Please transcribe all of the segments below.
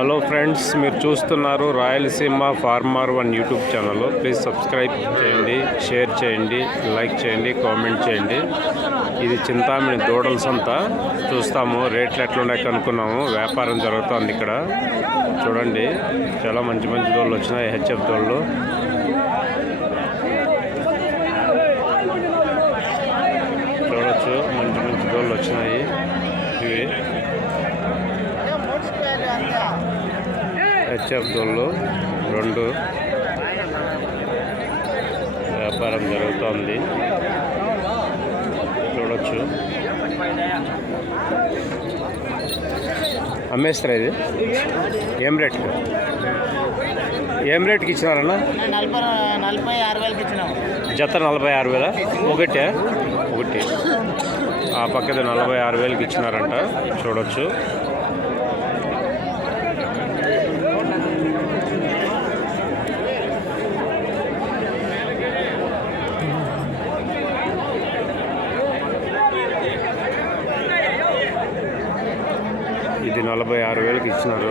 Hello friends, మీరు చూస్తున్నారు Rayalaseema farmer one YouTube channel. Please subscribe చేయండి, షేర్ చేయండి, లైక్ చేయండి, కామెంట్ చేయండి. ఇది చింతామణి దూడల సంత. చూస్తాము రేట్లు ఎట్లున్నాయి కనుక్కున్నాము. వ్యాపారం జరుగుతుంది ఇక్కడ. చూడండి, చాలా మంచి మంచి దూడలు వచ్చినాయి. హెచ్ఎఫ్ దూడలు చూడొచ్చు. మంచి మంచి దూడలు వచ్చినాయి. ఇవి హెచ్ఎఫ్ దూడలు రెండు. వ్యాపారం జరుగుతోంది, చూడొచ్చు. అమ్మేస్తారా? ఇది ఏం రేట్కి ఇచ్చినారన్నా? 46,000కి ఇచ్చినాము. జత 46,000. ఒకటి ఆ పక్కది 46,000కి ఇచ్చినారంట. చూడొచ్చు. ఇది 46,000కి ఇచ్చినారు.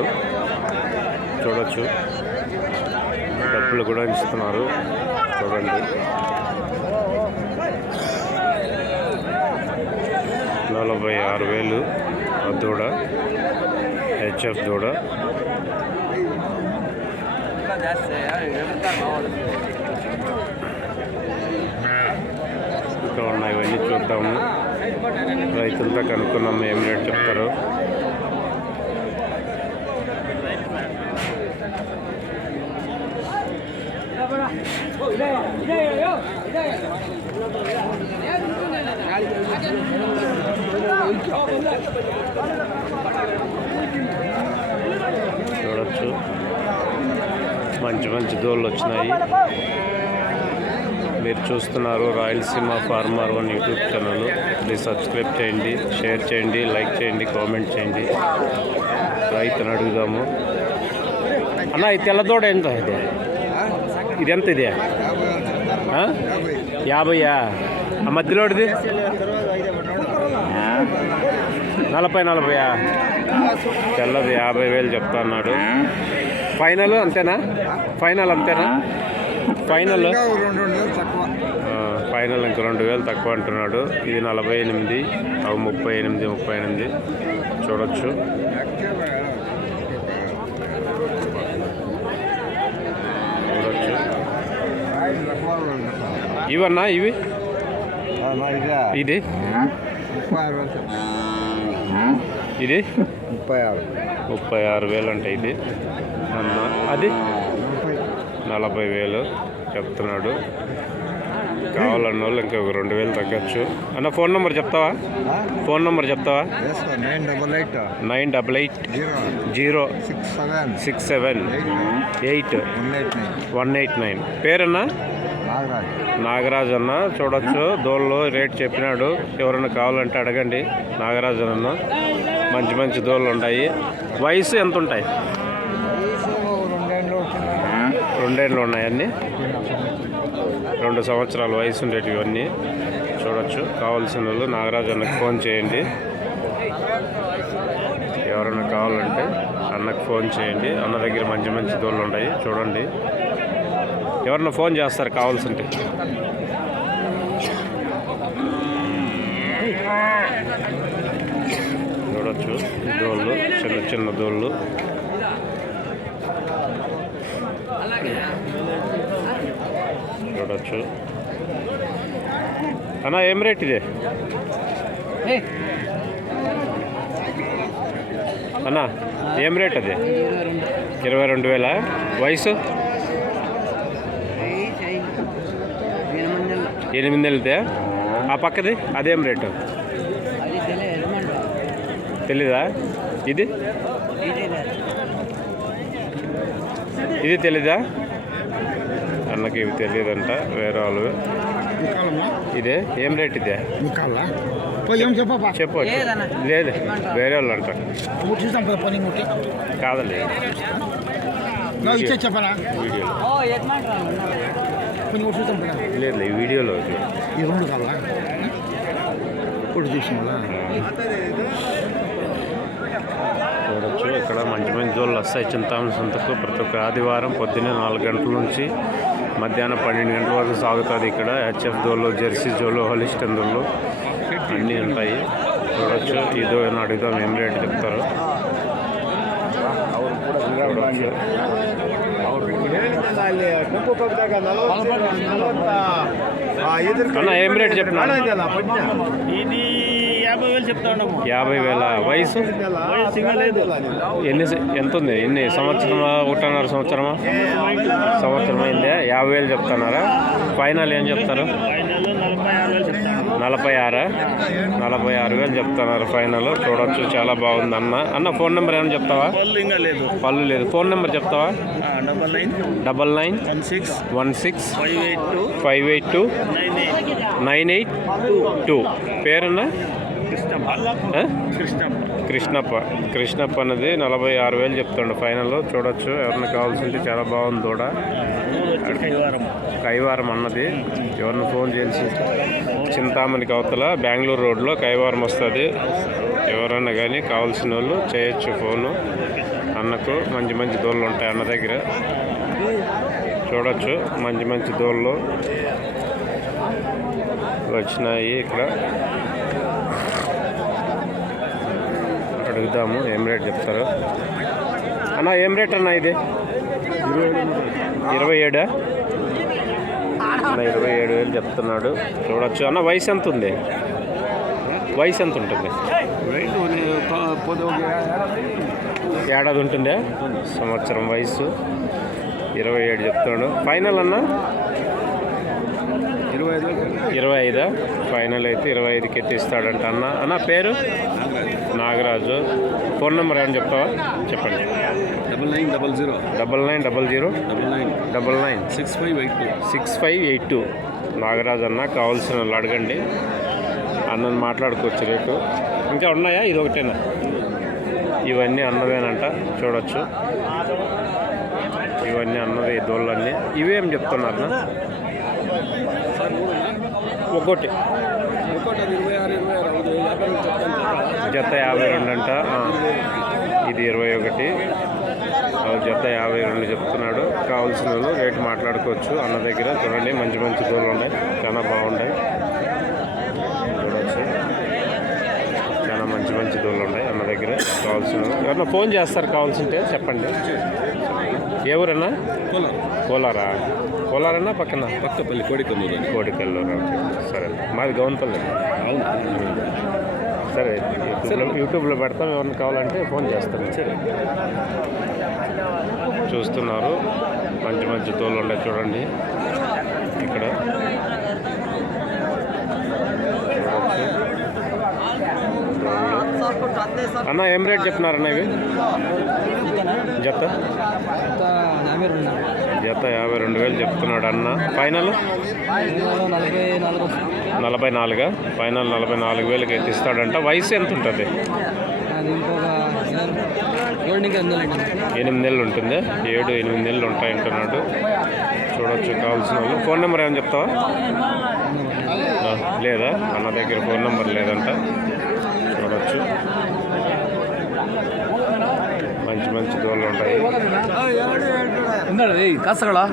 చూడొచ్చు. డబ్బులు కూడా ఇస్తున్నారు. చూడండి, 46,000 దూడ, హెచ్ఎఫ్ దూడ. ఇంకా ఉన్నాయి, ఇవన్నీ చూద్దాము. రైతులతో కనుక్కున్నాము ఏం రేట్ చెప్తారు. చూడొచ్చు, మంచి మంచి దూడలు వచ్చినాయి. మీరు చూస్తున్నారు Rayalaseema farmer one YouTube channel. Please subscribe చేయండి, షేర్ చేయండి, లైక్ చేయండి, కామెంట్ చేయండి. రైతుని అడుగుదాము. అన్న, ఈ తెల్లదూడ ఎంత? ఇది ఎంత? ఇది 50. ఆ మధ్యలోడిది 40. తెల్లది 50,000 చెప్తా అన్నాడు. ఫైనల్ అంతేనా? ఫైనల్ ఇంకా 2,000 తక్కువ అంటున్నాడు. ఇది 48, అవి 38. చూడొచ్చు. ఇవన్నా ఇవి? ఇది 36,000 అంటే ఇది అన్న. అది 40,000 చెప్తున్నాడు. కావాలన్న వాళ్ళు ఇంకా 2,000 తగ్గచ్చు. అన్న, ఫోన్ నెంబర్ చెప్తావా? 988 0 67 8 189. పేరన్నా? నాగరాజు అన్న. చూడొచ్చు, దోళ్ళు రేట్ చెప్పినాడు. ఎవరైనా కావాలంటే అడగండి. నాగరాజు అన్న. మంచి మంచి దోళ్ళు ఉంటాయి. వయసు ఎంత ఉంటాయి? 2 ఏళ్ళు ఉన్నాయి. అన్నీ 2 సంవత్సరాల వయసు ఉండేటివి ఇవన్నీ. చూడొచ్చు. కావాల్సిన వాళ్ళు నాగరాజు అన్నకు ఫోన్ చేయండి. ఎవరైనా కావాలంటే అన్నకు ఫోన్ చేయండి. అన్న దగ్గర మంచి మంచి దోళ్ళు ఉంటాయి. చూడండి, ఎవరన్నా ఫోన్ చేస్తారు కావాల్సింటే. చూడొచ్చు, దోళ్ళు చిన్న దోళ్ళు. చూడొచ్చు. అన్న, ఏం రేట్ ఇది? అన్న, ఏం రేట్ అది? 22,000. వయసు 8 నెలలదే. ఆ పక్కది అదేం రేటు తెలీదా? ఇది తెలీదా? అన్నకి ఇవి తెలియదంట, వేరే వాళ్ళు. ఇదే ఏం రేట్? ఇదే చెప్పు. లేదు, వేరే వాళ్ళు అంట. కాదలే, లేదు, ఈ వీడియోలో. చూడొచ్చు. ఇక్కడ కూడా మంచి మంచి జోళ్ళు వస్తాయి చింతామణి సంతకు. ప్రతి ఒక్క ఆదివారం పొద్దున్నే 4 గంటల నుంచి మధ్యాహ్నం 12 గంటల వరకు సాగుతుంది. ఇక్కడ హెచ్ఎఫ్ జోళ్ళు, జెర్సీ జోళ్ళు, హోలిస్టన్ జోళ్ళు అన్నీ ఉంటాయి. చూడొచ్చు. ఇదో అడుగుదాం ఏం రేటు చెప్తారు. చూడొచ్చు. అన్న ఏం రేట్ చెప్పినా? ఇది 50,000 చెప్తా ఉన్నాము. 50,000. వయసు ఎంత ఉంది? ఎన్ని సంవత్సరమా? 1.5 సంవత్సరమా? సంవత్సరం అయిందే. 50,000 చెప్తున్నారా? ఫైనల్ ఏం చెప్తారు? 46,000 చెప్తున్నారు ఫైనల్. చూడొచ్చు. చాలా బాగుంది అన్న. ఫోన్ నెంబర్ ఏమైనా చెప్తావా? పళ్ళు లేదు. ఫోన్ నెంబర్ చెప్తావా? 9916 582 పేరున్నా? కృష్ణప్ప అన్నది 46,000 చెప్తుండ ఫైనల్. చూడొచ్చు. ఎవరిని కావాల్సింటే చాలా బాగుంది దూడ. కైవారం అన్నది. ఎవరిని ఫోన్ చేసి చింతామణికి అవతల బెంగళూరు రోడ్లో కైవారం వస్తుంది. ఎవరన్నా కానీ కావాల్సిన వాళ్ళు చేయొచ్చు ఫోను. అన్నకు మంచి మంచి దోళ్ళు ఉంటాయి అన్న దగ్గర. చూడొచ్చు. మంచి మంచి దోళ్ళు వచ్చినాయి ఇక్కడ. అడుగుదాము ఏం రేట్ చెప్తారు. అన్న ఏం రేట్ అన్న ఇది? 27 అన్న. 27,000 చెప్తున్నాడు. చూడొచ్చు. అన్న వయసు ఎంత ఉంది? వయసు ఎంత ఉంటుంది? ఏడాది ఉంటుందా? సంవత్సరం వయసు. 27 చెప్తున్నాడు. ఫైనల్ అన్న 25. ఫైనల్ అయితే 25కి ఎత్తిస్తాడంట అన్న. పేరు నాగరాజు. ఫోన్ నెంబర్ ఏమని చెప్తావా? చెప్పండి. 990099996582 నాగరాజు అన్న. కావాల్సిన వాళ్ళు అడగండి. అన్నని మాట్లాడుకోవచ్చు రేటు. ఇంకా ఉన్నాయా? ఇది ఒకటేనా? ఇవన్నీ అన్నదేనంట. చూడొచ్చు. ఇవన్నీ అన్నది దోళ్ళన్నీ. ఇవేం చెప్తున్నారు? ఒక్కోటి జత 52 అంట. ఇది 21. జత 52 చెప్తున్నాడు. కావాల్సిన వాళ్ళు రేటు మాట్లాడుకోవచ్చు అన్న దగ్గర. చూడండి. మంచి మంచి దోళ్ళు ఉన్నాయి. చాలా బాగున్నాయి. చూడవచ్చు. చాలా మంచి మంచి దోళ్ళు ఉన్నాయి అన్న దగ్గర. కావాల్సిన ఎవరన్నా ఫోన్ చేస్తారు కావాల్సింటే చెప్పండి. ఏ ఊరన్నా? కోలారా? కోలారన్నా పక్కన? పక్కపల్లి కోడికల్లూరు. ఓకే. సరే. మాది గౌన్పల్లి. సరే. యూట్యూబ్లో పెడతాం. ఎవరిని కావాలంటే ఫోన్ చేస్తాను. సరే. చూస్తున్నారు. మంచి మంచి తోళ్ళు ఉన్నాయి చూడండి ఇక్కడ. అన్న ఏం రేట్ చెప్తున్నారన్న ఇవి? జత 52,000 చెప్తున్నాడు అన్న. ఫైనల్ 44. ఫైనల్ 44,000కి ఎత్తిస్తాడంట. వయసు ఎంత ఉంటుంది? 8 నెలలు ఉంటుంది. 7-8 నెలలు ఉంటాయి అంటున్నాడు. చూడొచ్చు. కావాల్సిన వాళ్ళు ఫోన్ నెంబర్ ఏమని చెప్తావా? లేదా? అన్న దగ్గర ఫోన్ నెంబర్ లేదంట. చూడొచ్చు. మంచి మంచి దోళ్ళు ఉంటాయి. కాస్తగడా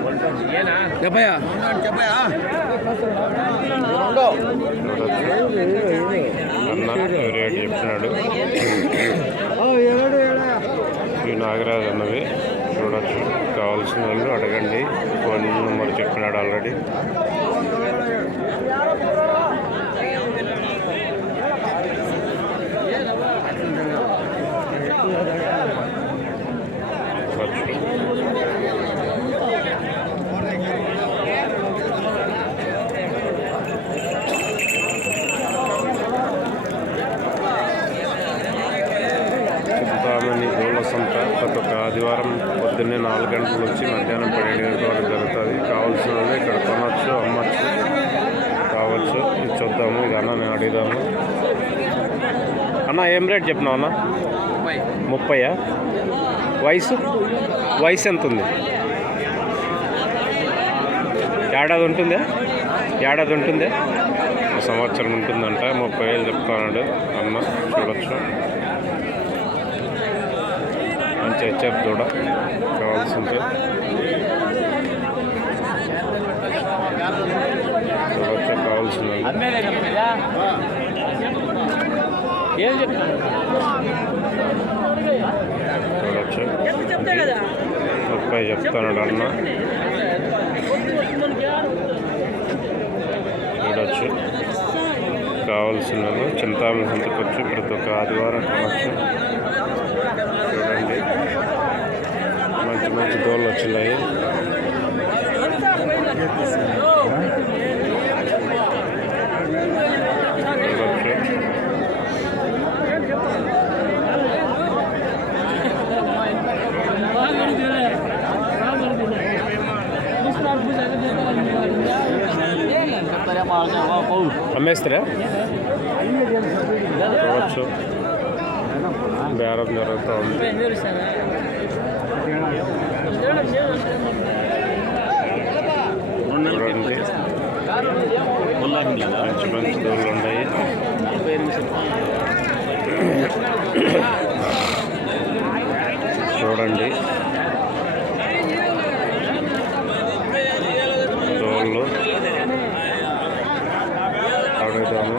అన్న రేటు చెప్తున్నాడు. ఇవి నాగరాజు అన్నవి. చూడొచ్చు. కావాల్సిన వాళ్ళు అడగండి. ఫోన్ నెంబర్ చెప్పినాడు ఆల్రెడీ. చింతామణి దోళ్ళ సంత ప్రతి ఒక్క ఆదివారం పొద్దున్నే 4 గంటల నుంచి మధ్యాహ్నం 12 గంటల వరకు జరుగుతుంది. కావాల్సిన వాళ్ళు ఇక్కడ కొనవచ్చు, అమ్మచ్చు, కావచ్చు. ఇది చూద్దాము. ఇది అన్న నేను అడుగుదాము. అన్న ఏం రేట్ చెప్పినావు అన్న? 30. వయసు ఎంత ఉంది? ఏడాది ఉంటుందా? సంవత్సరం ఉంటుందంట. 30,000 చెప్తాడు అన్న. చూడొచ్చు. హెచ్ఎఫ్ దూడ కావాల్సింటే కావాల్సిన చూడొచ్చు 30 చెప్తాడు అన్న. చూడొచ్చు కావాల్సిన చింతామణి సంతకొచ్చి ప్రతి ఒక్క ఆదివారం కొనవచ్చు. చూడండి మంచి మంచి దోళ్ళు వచ్చినాయి. అమ్మేస్తారా? చూడవచ్చు బేరం జరుగుతూ ఉంది. చూడండి మంచి మంచి దూళ్ళు ఉన్నాయి. చూడండి దోళ్ళు అడుగుదాము.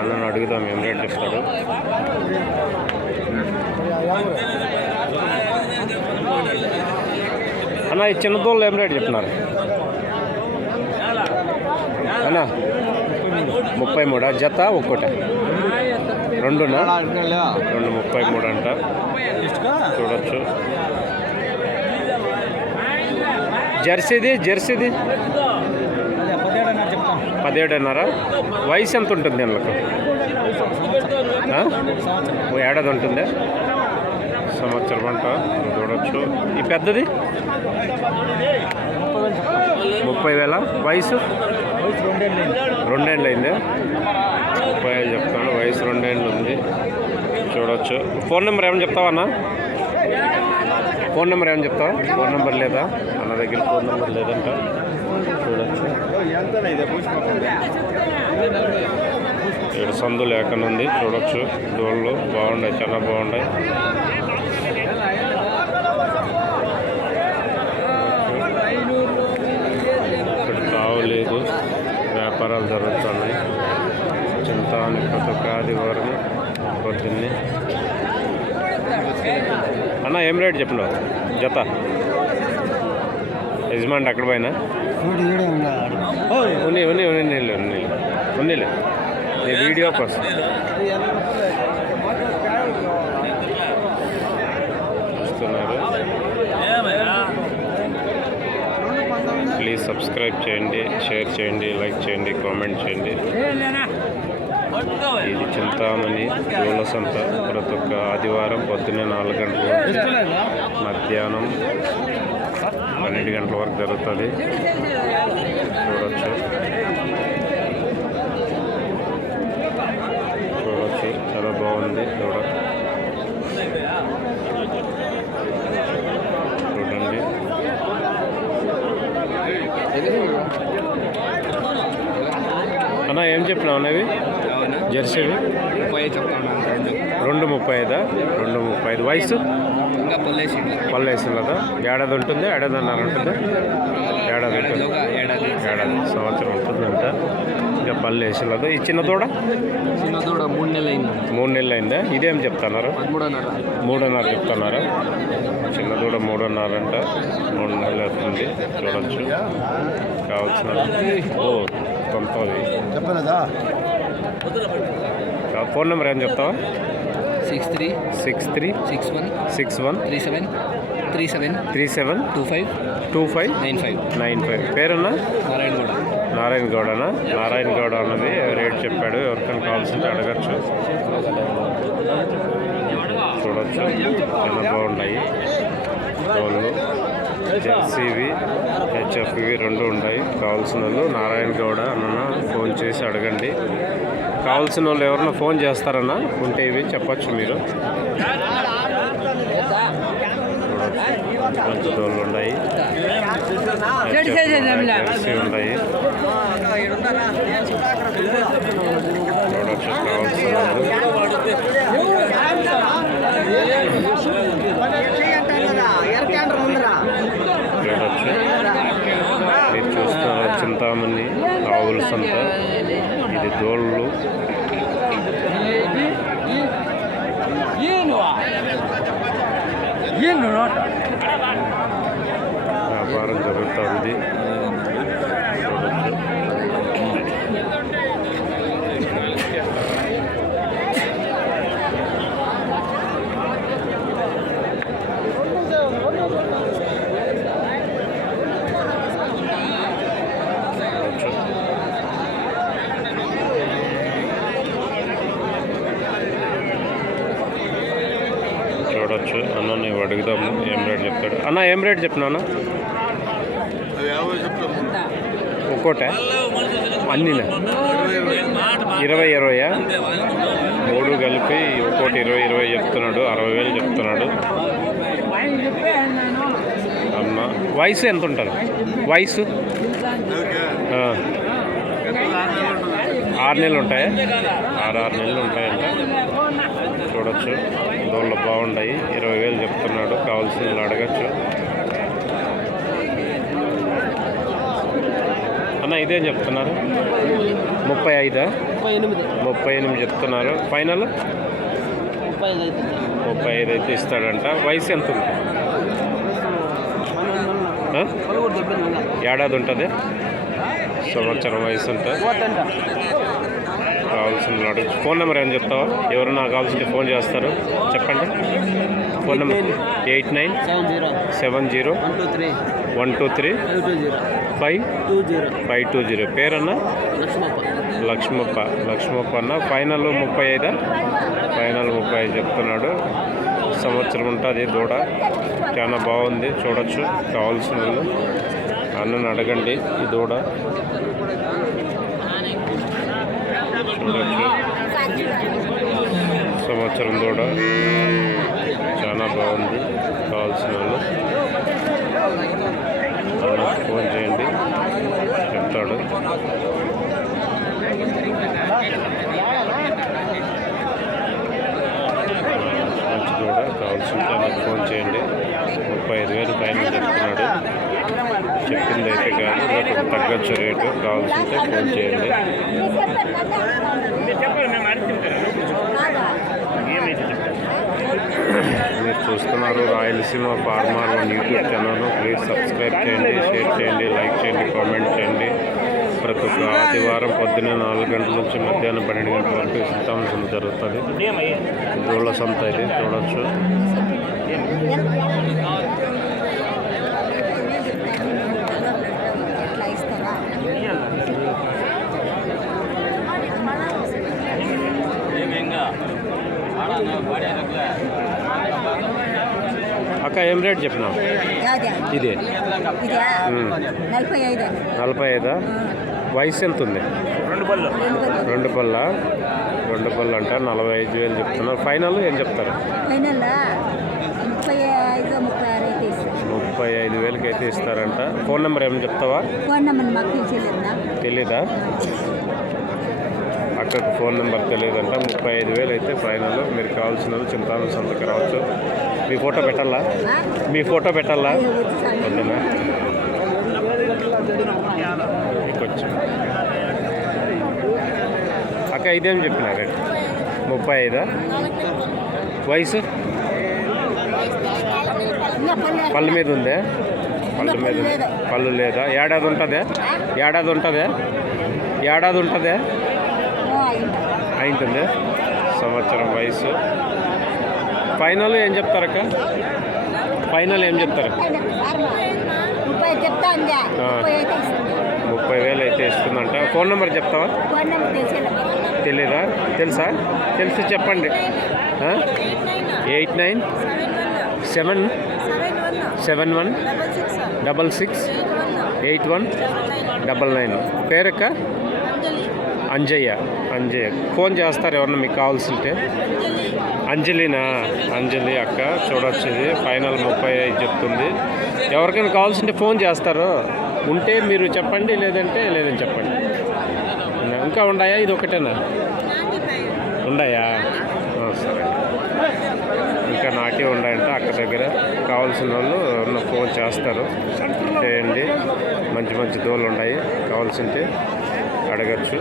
అన్నను అడుగుదాం ఏం రేట్ చెప్తాడు. అన్న ఈ చిన్న దోళ్ళు ఏం రేట్ చెప్తున్నారు అన్న? 33 జత ఒక్కట? రెండునా? 233 అంట. చూడొచ్చు జెర్సీది 17.5. వయసు ఎంత ఉంటుంది వీళ్ళకు? ఏడాది ఉంటుందా? సంవత్సరం అంట. చూడొచ్చు. ఈ పెద్దది 30,000. వయసు 2 ఏళ్ళు అయింది. 30 చెప్తాను. వయసు 2 ఏళ్ళు ఉంది. చూడొచ్చు. ఫోన్ నెంబర్ ఏమైనా చెప్తావా అన్న? ఫోన్ నెంబర్ ఏమైనా చెప్తావా? ఫోన్ నెంబర్ లేదా అన్న దగ్గర? ఫోన్ నెంబర్ లేదంట. చూడొచ్చు ఇక్కడ సందు లేకుండా ఉంది. చూడొచ్చు దోళ్ళు బాగున్నాయి, చాలా బాగున్నాయి. ఇక్కడ తావులేదు, వ్యాపారాలు జరుగుతున్నాయి. చింతామణి ప్రతి ఒక్క ఆదివారం పొద్దున్నే. అన్న ఏం రేట్ చెప్పినావు జత? యజమాని అక్కడ పైన ఉన్నీలే వీడియో కోసం చూస్తున్నారు. ప్లీజ్ సబ్స్క్రైబ్ చేయండి, షేర్ చేయండి, లైక్ చేయండి, కామెంట్ చేయండి. ఇది చింతామణి పూల సంత ప్రతి ఒక్క ఆదివారం పొద్దున్నే 4 గంటల మధ్యాహ్నం 12 గంటల వరకు జరుగుతుంది. చూడొచ్చు చాలా బాగుంది. చూడండి అన్న ఏం చెప్పినావు అన్నవి? జెర్సీవి 235. 235. వయసు పల్లేసి కదా? ఏడాది ఉంటుంది? ఏడాదిన్నర ఉంటుంది? ఏడాది ఉంటుంది. ఏడాది సంవత్సరం ఉంటుందంట. ఇంకా పళ్ళు వేసినది. ఈ చిన్న దూడ 3 నెలలు అయిందా? ఇదేం చెప్తున్నారు? 3.5 చెప్తున్నారా? చిన్న దూడ 3.5 అంట. 3 నెలలు అవుతుంది. చూడొచ్చు కావాల్సిన కొంతది. ఫోన్ నెంబర్ ఏం చెప్తావా? 63 61 37 25 95. పేరున్నా? నారాయణ గౌడనా? నారాయణ గౌడ అన్నది రేట్ చెప్పాడు. ఎవరికైనా కావాల్సింటే అడగచ్చు. చూడొచ్చు చాలా బాగున్నాయి వాళ్ళు. జెర్సీవి హెచ్ఎఫ్వి 2 ఉన్నాయి. కావాల్సిన వాళ్ళు నారాయణ గౌడ అన్న ఫోన్ చేసి అడగండి. కావాల్సిన వాళ్ళు ఎవరన్నా ఫోన్ చేస్తారన్నా ఉంటే ఇవి చెప్పచ్చు మీరు. చూడొచ్చు మంచి దోళ్ళు ఉన్నాయి. జెర్సీ ఉన్నాయి. చూడొచ్చు కావాల్సిన చూడొచ్చు. మీరు చూస్తున్నారు చింతామణి ఆవుల సంత. ఇది దోళ్ళు. వ్యాపారం జరుగుతుంది. చూడొచ్చు. అన్న నువ్వు అడుగుదాము ఏం రేట్ చెప్తాడు. అన్న ఏం రేట్ చెప్పినా అన్న? ఒక్కోటే అన్నీనా? 20 మూడు కలిపి ఒక్కోటి 20 చెప్తున్నాడు. 60,000 చెప్తున్నాడు అన్న. వయసు ఎంత ఉంటుంది? వయసు 6 నెలలు ఉంటాయా? 6 నెలలు ఉంటాయంట. చూడొచ్చు. దోళ్ళు బాగున్నాయి. 20,000 చెప్తున్నాడు. కావాల్సిన అడగచ్చు అన్న. ఇదేం చెప్తున్నారు? 35 38 చెప్తున్నారు. ఫైనల్ 35 అయితే ఇస్తాడంట. వయసు ఎంత ఉంది? ఏడాది ఉంటుంది. సంవత్సరం వయసు ఉంటుంది. కావాల్సిన అడుగు. ఫోన్ నెంబర్ ఏమైనా చెప్తావా? ఎవరన్నా కావాల్సింటే ఫోన్ చేస్తారు, చెప్పండి. Phone number 8970123123520520. పేరన్నా? లక్ష్మప్ప అన్న. ఫైనల్ 35. ఫైనల్ 35 చెప్తున్నాడు. సంవత్సరం ఉంటుంది దూడ. చాలా బాగుంది. చూడొచ్చు. కావాల్సిన వాళ్ళు అన్నను అడగండి. ఈ దూడ చూడొచ్చు. సంవత్సరం దూడ చాలా బాగుంది. కావాల్సిన వాళ్ళు అన్నకు ఫోన్ చేయండి, చెప్తాడు. మంచి దూడ. కావాల్సిన అన్నకు ఫోన్ చేయండి. 35,000 పైన చెప్తున్నాడు. చెప్పింది అయితే కాదు, నాకు తగ్గచ్చు రేటు. కావాల్సింటే ఫోన్ చేయండి. మీరు చూస్తున్నారు Rayalaseema farmer 1 YouTube channel. Please subscribe చేయండి, షేర్ చేయండి, లైక్ చేయండి, కామెంట్ చేయండి. ప్రతి ఒక్క ఆదివారం పొద్దున్నే 4 గంటల నుంచి మధ్యాహ్నం 12 గంటల వరకు చింతామణి సంత జరుగుతుంది. దూళ్ళ సంత ఇది. చూడొచ్చు. అక్క ఏం రేట్ చెప్పినావు? ఇది 45. వయసు ఎంత ఉంది? 2 పళ్ళు. 2 పళ్ళ. 2 పళ్ళు అంట. 45,000 చెప్తున్నారు. ఫైనల్ ఏం చెప్తారు? 35,000కి అయితే ఇస్తారంట. ఫోన్ నెంబర్ ఏమైనా చెప్తావా? తెలీదా? అక్కడికి ఫోన్ నెంబర్ తెలియదంట. 35,000 అయితే ఫైనల్. మీరు కావాల్సిన చింతామణి సంతకి రావచ్చు. మీ ఫోటో పెట్టాలా? వద్దునా? ఇంకొచ్చు. అక్క ఇదేం చెప్పినారు? 35. వయసు పళ్ళు మీద ఉందే? పళ్ళు లేదా? ఏడాది ఉంటుందే? అయింటుంది. సంవత్సరం వయసు. ఫైనల్ ఏం చెప్తారు అక్క? 30,000 అయితే ఇస్తుందంట. ఫోన్ నెంబర్ చెప్తావా? తెలీదా? తెలుసా? తెలిసి చెప్పండి. 8971668199. పేరక్క? అంజయ్య. ఫోన్ చేస్తారు ఎవరన్నా మీకు కావాల్సింటే? అంజలి అక్క. చూడొచ్చు. ఇది ఫైనల్ 35 చెప్తుంది. ఎవరికైనా కావాల్సింటే ఫోన్ చేస్తారు. ఉంటే మీరు చెప్పండి, లేదని చెప్పండి. ఇంకా ఉన్నాయా? ఇది ఒకటేనా ఉన్నాయా? సరే, ఇంకా నాకే ఉన్నాయంటే అక్క దగ్గర. కావాల్సిన వాళ్ళు ఫోన్ చేస్తారు, చేయండి. మంచి మంచి దోళ్ళు ఉన్నాయి, కావాల్సింటే అడగచ్చు.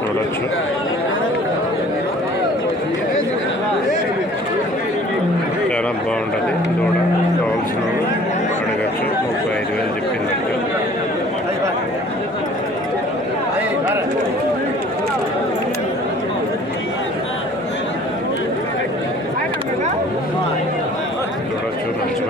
చూడొచ్చు. చాలా బాగుంటుంది దూడ. కావాల్సిన అడగచ్చు. 35,000 చెప్పిందంటే. చూడొచ్చు, మంచి